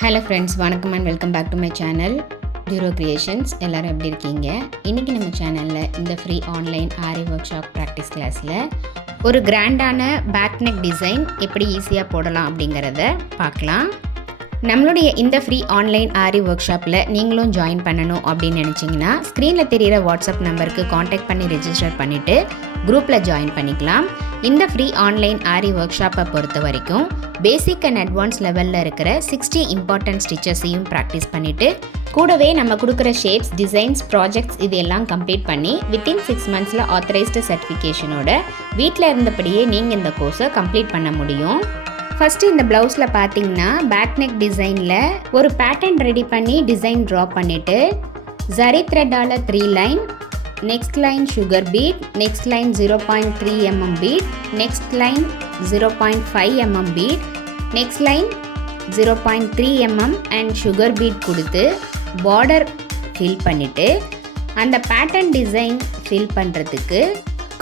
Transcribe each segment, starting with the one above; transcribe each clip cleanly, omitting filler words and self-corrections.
Hello friends, வணக்கம் and welcome back to my channel டியூரோ creations. எல்லோரும் எப்படி இருக்கீங்க? இன்றைக்கி நம்ம சேனலில் இந்த free online aari workshop practice கிளாஸில் ஒரு கிராண்டான பேக் நெக் டிசைன் எப்படி ஈஸியாக போடலாம் அப்படிங்கிறத பார்க்கலாம். நம்மளுடைய இந்த ஃப்ரீ ஆன்லைன் ஆரி ஒர்க் ஷாப்பில் நீங்களும் ஜாயின் பண்ணணும் அப்படின்னு நினச்சிங்கன்னா ஸ்க்ரீனில் தெரிகிற வாட்ஸ்அப் நம்பருக்கு காண்டாக்ட் பண்ணி ரெஜிஸ்டர் பண்ணிவிட்டு குரூப்பில் ஜாயின் பண்ணிக்கலாம். இந்த ஃப்ரீ ஆன்லைன் ஆரி ஒர்க் ஷாப்பை பொறுத்த வரைக்கும் பேசிக் அண்ட் அட்வான்ஸ் லெவலில் இருக்கிற 60 இம்பார்ட்டன்ட் ஸ்டிச்சஸையும் ப்ராக்டிஸ் பண்ணிவிட்டு கூடவே நம்ம கொடுக்குற ஷேப்ஸ், டிசைன்ஸ், ப்ராஜெக்ட்ஸ் இது எல்லாம் கம்ப்ளீட் பண்ணி வித்தின் 6 மந்த்ஸில் ஆத்தரைஸ்டு சர்டிஃபிகேஷனோட வீட்டில் இருந்தபடியே நீங்கள் இந்த கோர்ஸை கம்ப்ளீட் பண்ண முடியும். ஃபஸ்ட்டு இந்த ப்ளவுஸில் பார்த்தீங்கன்னா பேக் நெக் டிசைனில் ஒரு பேட்டர்ன் ரெடி பண்ணி டிசைன் ட்ரா பண்ணிவிட்டு ஜரி த்ரெட்டால் 3 line, next line sugar bead, next line 0.3 mm bead, next line 0.5 mm bead, next line 0.3 mm and sugar bead கொடுத்து பார்டர் ஃபில் பண்ணிவிட்டு அந்த பேட்டர்ன் டிசைன் ஃபில் பண்ணுறதுக்கு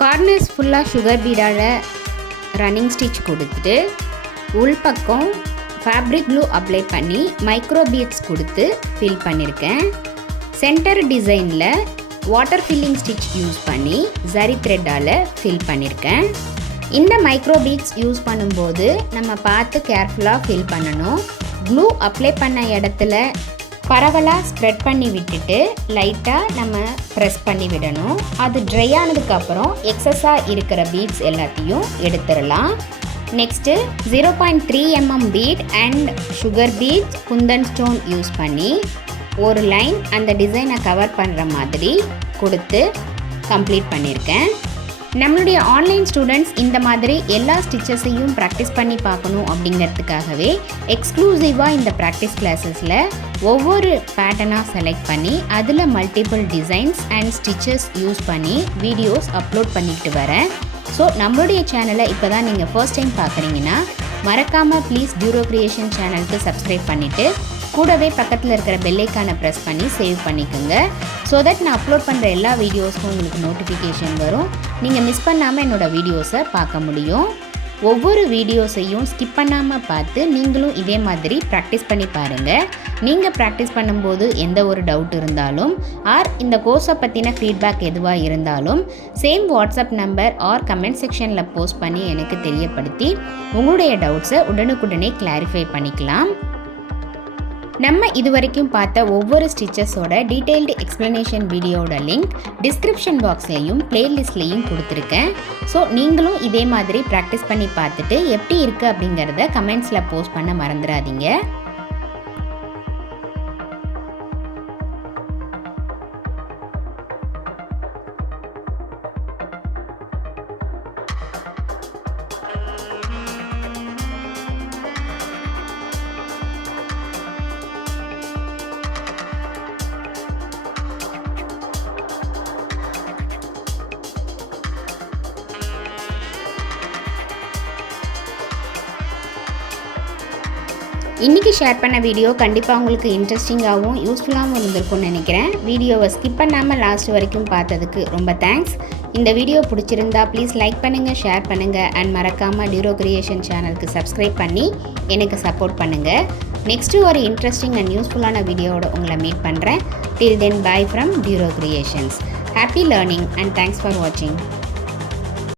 கார்னர்ஸ் ஃபுல்லாக சுகர் பீடால் ரன்னிங் ஸ்டிச் கொடுத்துட்டு உள்பக்கம் ஃபேப்ரிக் க்ளூ அப்ளை பண்ணி micro beads கொடுத்து ஃபில் பண்ணியிருக்கேன். சென்டர் டிசைனில் வாட்டர் ஃபில்லிங் ஸ்டிச் யூஸ் பண்ணி ஜரி த்ரெட்டால் ஃபில் பண்ணியிருக்கேன். இந்த மைக்ரோ பீட்ஸ் யூஸ் பண்ணும்போது நம்ம பார்த்து கேர்ஃபுல்லாக ஃபில் பண்ணணும். க்ளூ அப்ளை பண்ண இடத்துல பரவலாக ஸ்ப்ரெட் பண்ணி விட்டுட்டு லைட்டாக நம்ம ப்ரெஸ் பண்ணி விடணும். அது ட்ரை ஆனதுக்கப்புறம் எக்ஸஸாக இருக்கிற பீட்ஸ் எல்லாத்தையும் எடுத்துடலாம். Next 0.3 mm bead and sugar bead kundan stone use பண்ணி ஒரு லைன் அந்த டிசைனை கவர் பண்ணுற மாதிரி கொடுத்து கம்ப்ளீட் பண்ணியிருக்கேன். நம்மளுடைய ஆன்லைன் ஸ்டூடெண்ட்ஸ் இந்த மாதிரி எல்லா ஸ்டிச்சஸையும் ப்ராக்டிஸ் பண்ணி பார்க்கணும் அப்படிங்கிறதுக்காகவே எக்ஸ்க்ளூசிவாக இந்த ப்ராக்டிஸ் கிளாஸஸில் ஒவ்வொரு பேட்டர்னாக செலக்ட் பண்ணி அதில் multiple designs and stitches use பண்ணி வீடியோஸ் அப்லோட் பண்ணிக்கிட்டு வரேன். ஸோ நம்மளுடைய சேனலை இப்போ தான் நீங்கள் ஃபர்ஸ்ட் டைம் பார்க்குறீங்கன்னா மறக்காமல் ப்ளீஸ் டியூரோ கிரியேஷன் சேனலுக்கு சப்ஸ்கிரைப் பண்ணிவிட்டு கூடவே பக்கத்தில் இருக்கிற பெல் ஐக்கானை ப்ரெஸ் பண்ணி சேவ் பண்ணிக்கோங்க. ஸோ தட் நான் அப்லோட் பண்ணுற எல்லா வீடியோஸ்க்கும் உங்களுக்கு நோட்டிஃபிகேஷன் வரும். நீங்கள் மிஸ் பண்ணாமல் என்னோடய வீடியோஸை பார்க்க முடியும். ஒவ்வொரு வீடியோஸையும் ஸ்கிப் பண்ணாமல் பார்த்து நீங்களும் இதே மாதிரி ப்ராக்டிஸ் பண்ணி பாருங்கள். நீங்கள் ப்ராக்டிஸ் பண்ணும்போது எந்த ஒரு டவுட் இருந்தாலும் ஆர் இந்த கோர்ஸை பற்றின ஃபீட்பேக் எதுவாக இருந்தாலும் same WhatsApp number or comment செக்ஷனில் போஸ்ட் பண்ணி எனக்கு தெரியப்படுத்தி உங்களுடைய டவுட்ஸை உடனுக்குடனே கிளாரிஃபை பண்ணிக்கலாம். நம்ம இது வரைக்கும் பார்த்த ஒவ்வொரு ஸ்டிச்சஸோட டீட்டெயில்டு எக்ஸ்ப்ளனேஷன் வீடியோட லிங்க் டிஸ்கிரிப்ஷன் பாக்ஸ்லையும் பிளேலிஸ்ட்லையும் கொடுத்துருக்கேன். ஸோ நீங்களும் இதே மாதிரி ப்ராக்டிஸ் பண்ணி பார்த்துட்டு எப்படி இருக்குது அப்படிங்கிறத கமெண்ட்ஸில் போஸ்ட் பண்ண மறந்துடாதீங்க. இன்றைக்கி ஷேர் பண்ண வீடியோ கண்டிப்பாக உங்களுக்கு இன்ட்ரெஸ்டிங்காகவும் யூஸ்ஃபுல்லாகவும் இருந்திருக்கும்னு நினைக்கிறேன். வீடியோவை ஸ்கிப் பண்ணாமல் லாஸ்ட் வரைக்கும் பார்த்ததுக்கு ரொம்ப தேங்க்ஸ். இந்த வீடியோ பிடிச்சிருந்தா ப்ளீஸ் லைக் பண்ணுங்கள், ஷேர் பண்ணுங்கள் அண்ட் மறக்காமல் டியூரோ கிரியேஷன் சேனலுக்கு சப்ஸ்கிரைப் பண்ணி எனக்கு சப்போர்ட் பண்ணுங்கள். நெக்ஸ்ட்டு ஒரு இன்ட்ரெஸ்டிங் அண்ட் யூஸ்ஃபுல்லான வீடியோவோட உங்களை மீட் பண்ணுறேன். Till then bye from Duro Creations. Happy learning and thanks for வாட்சிங்.